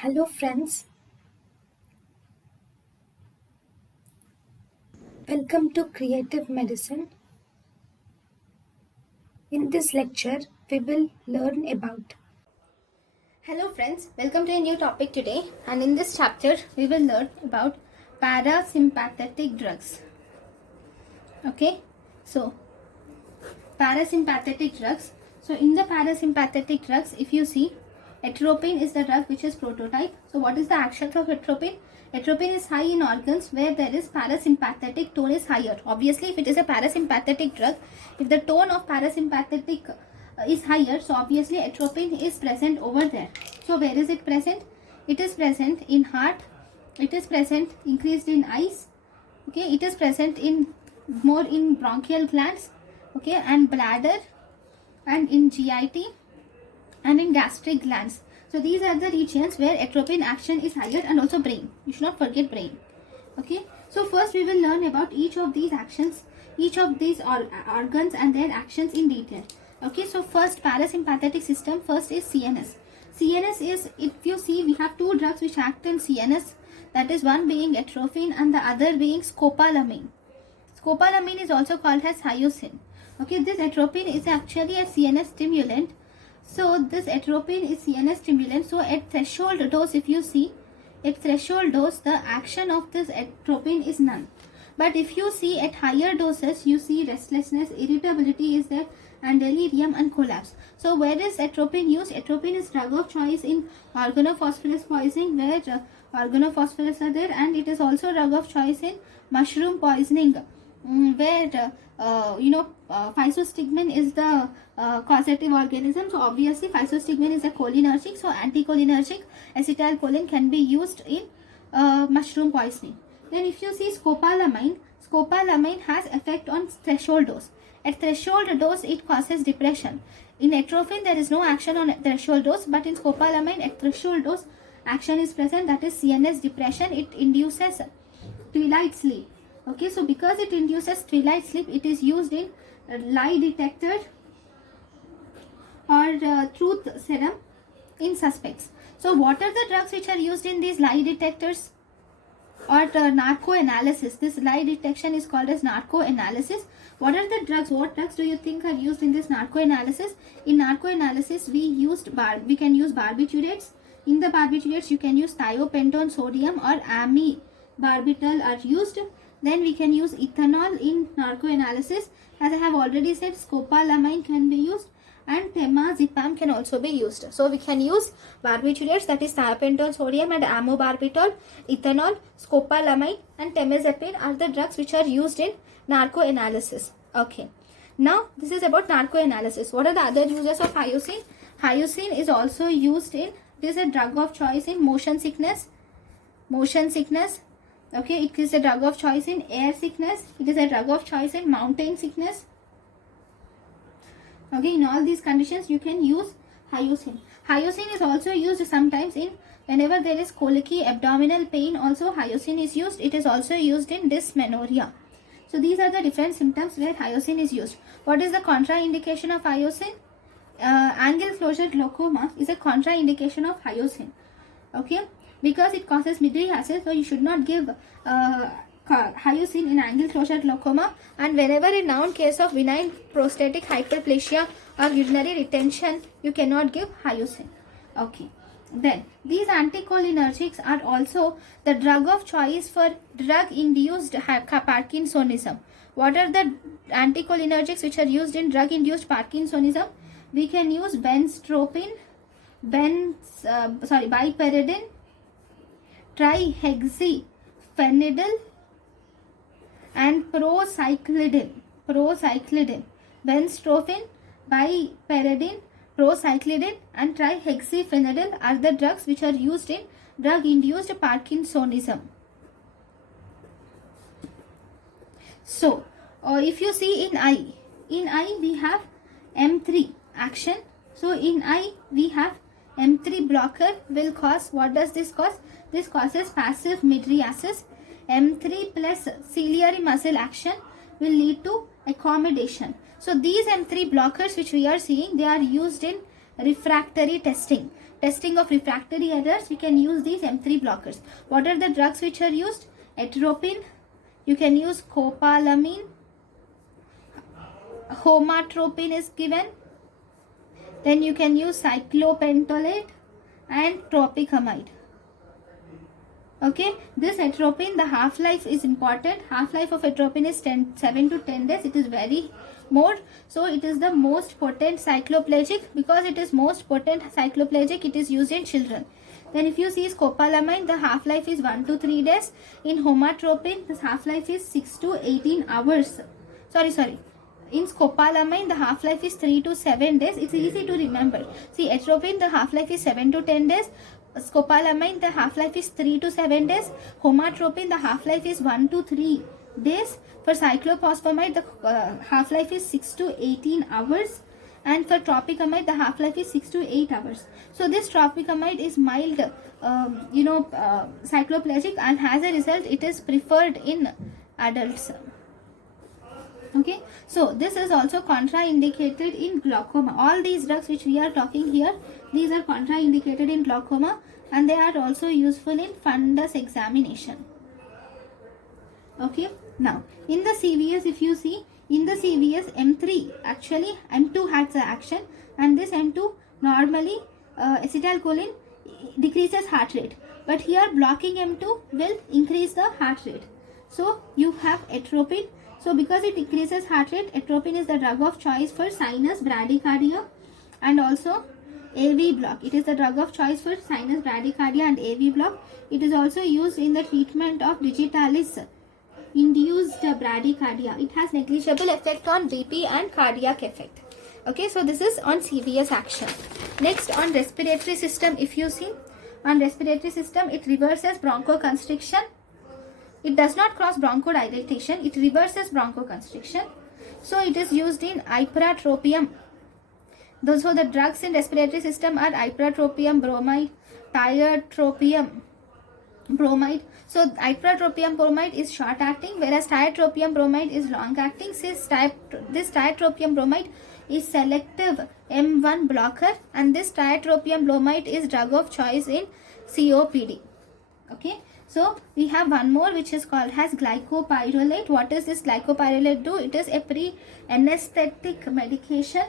Hello friends, welcome to Creative Medicine. In this lecture, we will learn about. Hello friends, welcome to a new topic today, and in this chapter we will learn about parasympathetic drugs. Okay, so parasympathetic drugs. So in the parasympathetic drugs, if you see, atropine is the drug which is prototype. So what is the action of atropine? Atropine is high in organs where there is parasympathetic tone is higher. Obviously, if it is a parasympathetic drug, if the tone of parasympathetic is higher, so obviously atropine is present over there. So where is it present? It is present in heart, it is present increased in eyes, okay, it is present in more in bronchial glands, okay, and bladder, and in GIT, and in gastric glands. So these are the regions where atropine action is higher, and also brain. You should not forget brain. Okay. So first we will learn about each of these actions, each of these organs and their actions in detail. Okay. So first, parasympathetic system. First is CNS. CNS is, if you see, we have two drugs which act in CNS. That is, one being atropine and the other being scopolamine. Scopolamine is also called as hyosine. Okay. This atropine is actually a CNS stimulant. So this atropine is CNS stimulant. So at threshold dose, if you see, at threshold dose, the action of this atropine is none. But if you see at higher doses, you see restlessness, irritability is there, and delirium and collapse. So where is atropine used? Atropine is drug of choice in organophosphorus poisoning, where organophosphorus are there, and it is also drug of choice in mushroom poisoning, where physostigmine is the causative organism. So obviously physostigmine is a cholinergic, so anticholinergic acetylcholine can be used in mushroom poisoning. Then if you see scopolamine has effect on threshold dose. At threshold dose, it causes depression. In atropine, there is no action on threshold dose, but in scopolamine, at threshold dose, action is present, that is CNS depression. It induces twilight sleep. Okay, so because it induces twilight sleep, it is used in lie detector or truth serum in suspects. So what are the drugs which are used in these lie detectors or narco analysis? This lie detection is called as narco analysis. What are the drugs? What drugs do you think are used in this narco analysis? In narco analysis, we can use barbiturates. In the barbiturates, you can use thiopentone sodium or amibarbital are used. Then we can use ethanol in narco analysis. As I have already said, scopolamine can be used, and temazepam can also be used. So we can use barbiturates, that is thiopentone sodium and amobarbital, ethanol, scopolamine and temazepam are the drugs which are used in narco analysis. Okay. Now this is about narco analysis. What are the other uses of hyosine? Hyosine is also used in, it is a drug of choice in motion sickness. Okay, it is a drug of choice in air sickness. It is a drug of choice in mountain sickness. Okay, in all these conditions you can use hyosine. Hyosine is also used sometimes in whenever there is colicky abdominal pain, also hyosine is used. It is also used in dysmenorrhea. So these are the different symptoms where hyosine is used. What is the contraindication of hyosine? Angle closure glaucoma is a contraindication of hyosine. Okay, because it causes mydriasis, so you should not give hyosine in angle closure glaucoma. And whenever in known case of benign prostatic hyperplasia or urinary retention, you cannot give hyosine. Okay. Then these anticholinergics are also the drug of choice for drug-induced Parkinsonism. What are the anticholinergics which are used in drug-induced Parkinsonism? We can use benztropine, biperidine, trihexyphenidyl, and procyclidine. Benztropine, biperidine, procyclidine and trihexyphenidyl are the drugs which are used in drug-induced Parkinsonism. So, if you see in eye we have M3 action. So in eye we have M3 blocker will cause, what does this cause? This causes passive mydriasis. M3 plus ciliary muscle action will lead to accommodation. So these M3 blockers which we are seeing, they are used in refractory testing. Testing of refractory errors, we can use these M3 blockers. What are the drugs which are used? Atropine, you can use scopolamine, homatropine is given, then you can use cyclopentolate and tropicamide. Okay, this atropine, the half-life is important. Half-life of atropine is 7 to 10 days. It is very more. So it is the most potent cycloplegic. Because it is most potent cycloplegic, it is used in children. Then if you see scopolamine, the half-life is 1 to 3 days. In homatropine, the half-life is 6 to 18 hours. Sorry. In scopolamine, the half-life is 3 to 7 days. It's easy to remember. See, atropine, the half-life is 7 to 10 days. Scopolamine, the half-life is 3 to 7 days. Homatropine, the half-life is 1 to 3 days. For cyclophosphamide, the half-life is 6 to 18 hours. And for tropicamide, the half-life is 6 to 8 hours. So this tropicamide is mild, cycloplegic, and as a result, it is preferred in adults. Okay, so this is also contraindicated in glaucoma. All these drugs which we are talking here, these are contraindicated in glaucoma, and they are also useful in fundus examination. Okay, now in the CVS, if you see, in the CVS M3, actually M2 has the action, and this M2 normally acetylcholine decreases heart rate, but here blocking M2 will increase the heart rate. So you have atropine. So because it increases heart rate, atropine is the drug of choice for sinus bradycardia and also AV block. It is the drug of choice for sinus bradycardia and AV block. It is also used in the treatment of digitalis induced bradycardia. It has negligible effect on BP and cardiac effect. Okay, so this is on CVS action. Next, on respiratory system, if you see, on respiratory system, it reverses bronchoconstriction. It does not cause bronchodilation. It reverses bronchoconstriction. So it is used in ipratropium. So the drugs in respiratory system are ipratropium bromide, tiotropium bromide. So ipratropium bromide is short acting, whereas tiotropium bromide is long acting. This tiotropium bromide is selective M1 blocker, and this tiotropium bromide is drug of choice in COPD. Okay. So we have one more which is called as glycopyrrolate. What does this glycopyrrolate do? It is a pre-anesthetic medication,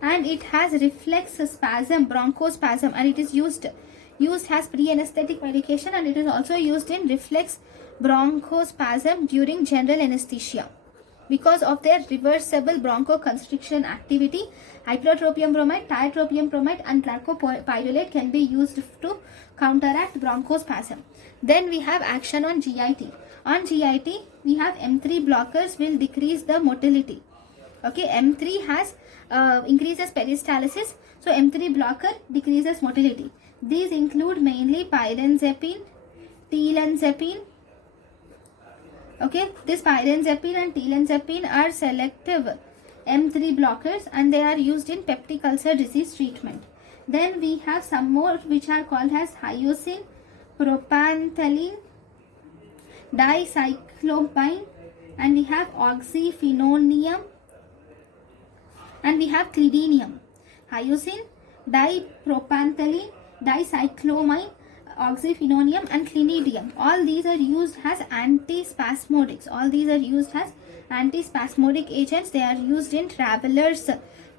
and it has reflex spasm, bronchospasm, and it is used as pre-anesthetic medication, and it is also used in reflex bronchospasm during general anesthesia. Because of their reversible bronchoconstriction activity, ipratropium bromide, tiotropium bromide, and glycopyrrolate can be used to counteract bronchospasm. Then we have action on GIT. On GIT, we have M3 blockers will decrease the motility. Okay, M3 has increases peristalsis. So M3 blocker decreases motility. These include mainly pyrenzepine, telenzepine. Okay, this pyrenzepine and telenzepine are selective M3 blockers, and they are used in peptic ulcer disease treatment. Then we have some more which are called as hyosine, propanthelin, dicyclopine, and we have oxyphenonium, and we have clidinium. Hyosine, dipropanthelin, dicyclomine, oxyphenonium, and clinidium. All these are used as antispasmodics. Agents. They are used in travelers'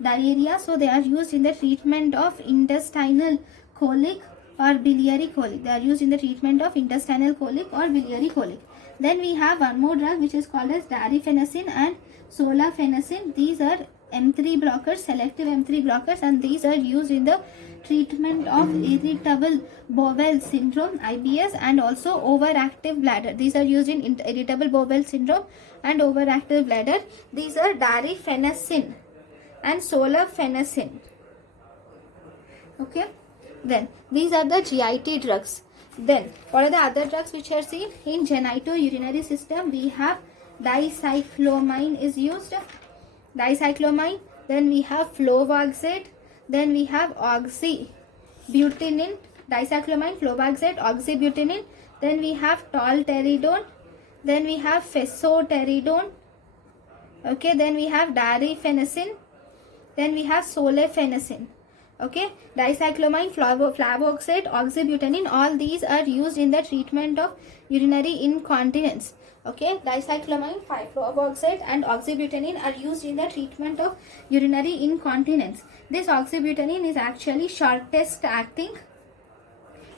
diarrhea. So they are used in the treatment of intestinal colic or biliary colic. They are used in the treatment of intestinal colic or biliary colic. Then we have one more drug which is called as darifenacin and solafenacin. These are M3 blockers, selective M3 blockers, and these are used in the treatment of irritable bowel syndrome, IBS, and also overactive bladder. These are used in irritable bowel syndrome and overactive bladder. These are darifenacin and solafenacin. Okay. Then these are the GIT drugs. Then what are the other drugs which are seen in genitourinary system? We have dicyclomine is used. Dicyclomine. Then we have fluvoxate. Then we have oxybutinin. Dicyclomine, fluvoxate, oxybutinin. Then we have tolteridone. Then we have fesoteridone. Okay. Then we have darifenacin. Then we have solafenacin. Okay, dicyclomine, flavoxate, oxybutinin, all these are used in the treatment of urinary incontinence. Okay, dicyclomine, flavoxate and oxybutinin are used in the treatment of urinary incontinence. This oxybutinin is actually shortest acting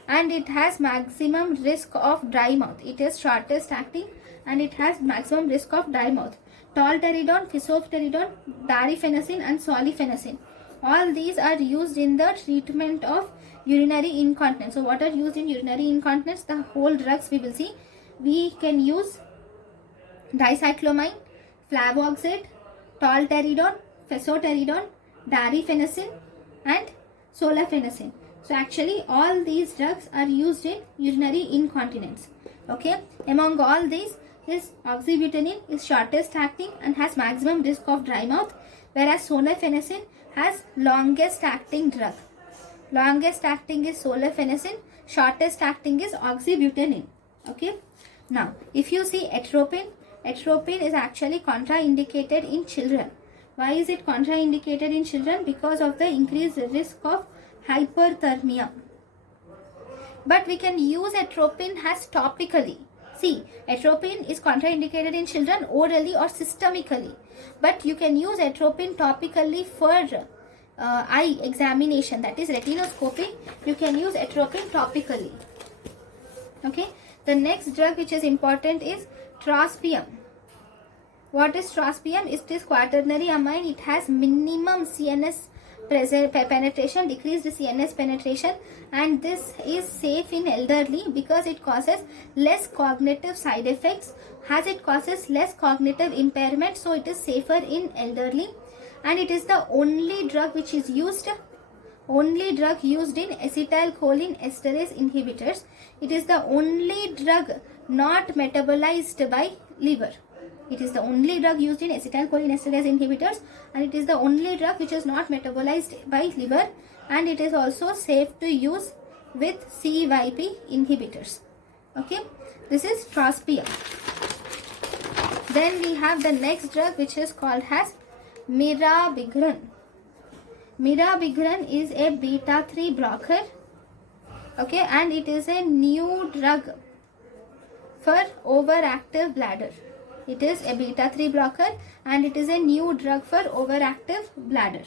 and it has maximum risk of dry mouth. It is shortest acting and it has maximum risk of dry mouth. Tolteridone, physopteridone, darifenacin and solifenacin. All these are used in the treatment of urinary incontinence. So what are used in urinary incontinence? The whole drugs we will see. We can use dicyclomine, flavoxate, tolteridone, fesoteridone, darifenacin and solifenacin. So actually all these drugs are used in urinary incontinence. Okay, among all these, this oxybutinin is shortest acting and has maximum risk of dry mouth, whereas solifenacin has longest acting drug. Longest acting is solifenacin, shortest acting is oxybutinin. Okay, now if you see atropine, atropine is actually contraindicated in children. Why is it contraindicated in children? Because of the increased risk of hyperthermia. But we can use atropine as topically. See, atropine is contraindicated in children orally or systemically. But you can use atropine topically for eye examination, that is retinoscopy. You can use atropine topically. Okay. The next drug which is important is trospium. What is trospium? It is quaternary amine. It has minimum CNS penetration, decreased CNS penetration, and this is safe in elderly because it causes less cognitive side effects, as it causes less cognitive impairment, so it is safer in elderly. And it is the only drug which is used, only drug used in acetylcholine esterase inhibitors. It is the only drug not metabolized by liver. It is the only drug used in acetylcholine esterase inhibitors, and it is the only drug which is not metabolized by liver, and it is also safe to use with CYP inhibitors. Okay, this is trospium. Then we have the next drug which is called as mirabegron. Mirabegron is a beta 3 blocker. Okay, and it is a new drug for overactive bladder. It is a beta 3 blocker and it is a new drug for overactive bladder.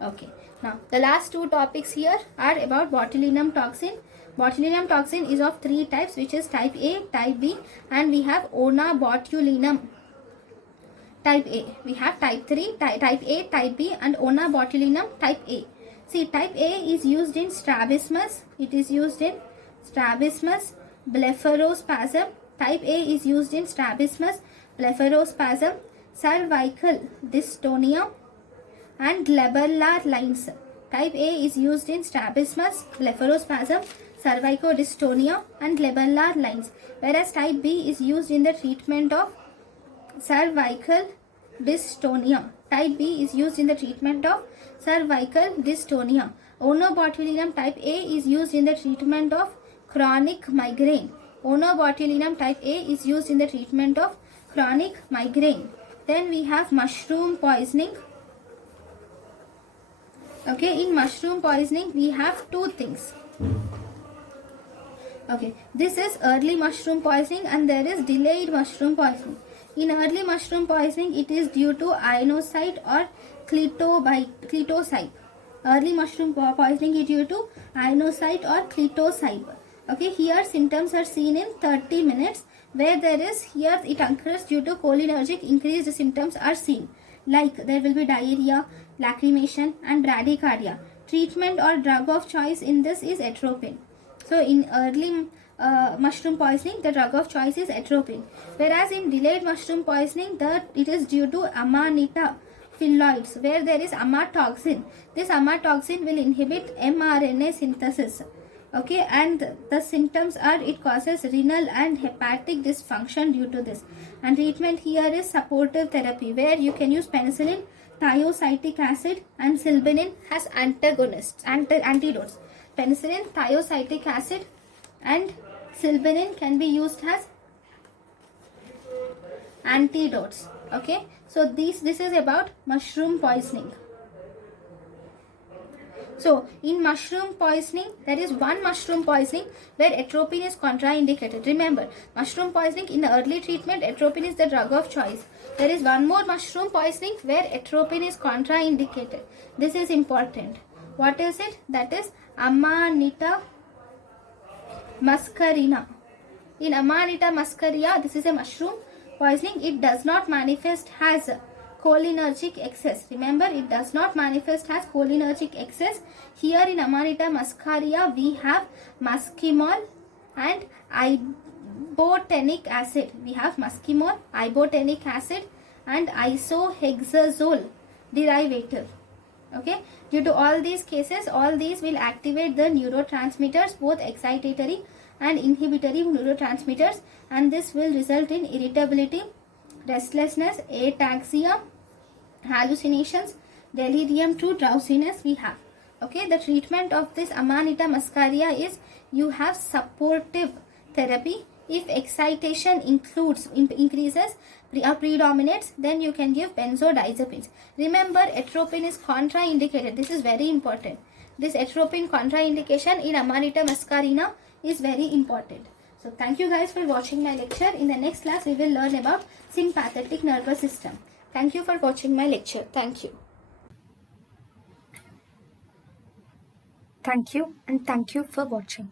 Okay, now the last two topics here are about botulinum toxin. Botulinum toxin is of three types, which is type A, type B, and we have onabotulinum type A. We have type 3, type A, type B, and onabotulinum type A. See, type A is used in strabismus. It is used in strabismus, blepharospasm. Type A is used in strabismus, blepharospasm, cervical dystonia, and glabellar lines. Type A is used in strabismus, blepharospasm, cervicodystonia, and glabellar lines, whereas type B is used in the treatment of cervical dystonia. Type B is used in the treatment of cervical dystonia. Onabotulinum type A is used in the treatment of chronic migraine. Onabotulinum type A is used in the treatment of chronic migraine. Then we have mushroom poisoning. Okay, in mushroom poisoning we have two things. Okay, this is early mushroom poisoning and there is delayed mushroom poisoning. In early mushroom poisoning, it is due to ionocyte or clitocyte. Early mushroom poisoning is due to ionocyte or clitocyte. Okay, here symptoms are seen in 30 minutes. Where there is, here it occurs due to cholinergic, increased symptoms are seen. Like there will be diarrhea, lacrimation and bradycardia. Treatment or drug of choice in this is atropine. So in early mushroom poisoning, the drug of choice is atropine. Whereas in delayed mushroom poisoning, it is due to Amanita phyloids, where there is amatoxin. This amatoxin will inhibit mRNA synthesis. Okay, and the symptoms are, it causes renal and hepatic dysfunction due to this. And treatment here is supportive therapy, where you can use penicillin, thiocytic acid and silbinin as antagonists, antidotes. Penicillin, thiocytic acid and silbinin can be used as antidotes. Okay, so this is about mushroom poisoning. So in mushroom poisoning, there is one mushroom poisoning where atropine is contraindicated. Remember, mushroom poisoning in the early treatment, atropine is the drug of choice. There is one more mushroom poisoning where atropine is contraindicated. This is important. What is it? That is Amanita Mascarina. In Amanita Mascarina, this is a mushroom poisoning. It does not manifest as cholinergic excess. Remember, it does not manifest as cholinergic excess. Here in Amanita Mascarina, we have muscimol and ibotenic acid. We have muscimol, ibotenic acid and isohexazole derivative. Okay, due to all these cases, all these will activate the neurotransmitters, both excitatory and inhibitory neurotransmitters, and this will result in irritability, restlessness, ataxia, hallucinations, delirium to drowsiness we have. Okay, the treatment of this Amanita Mascarina is you have supportive therapy. If excitation increases or predominates, then you can give benzodiazepines. Remember, atropine is contraindicated. This is very important. This atropine contraindication in Amanita Mascarina is very important. So thank you guys for watching my lecture. In the next class, we will learn about sympathetic nervous system. Thank you for watching my lecture. Thank you. Thank you and thank you for watching.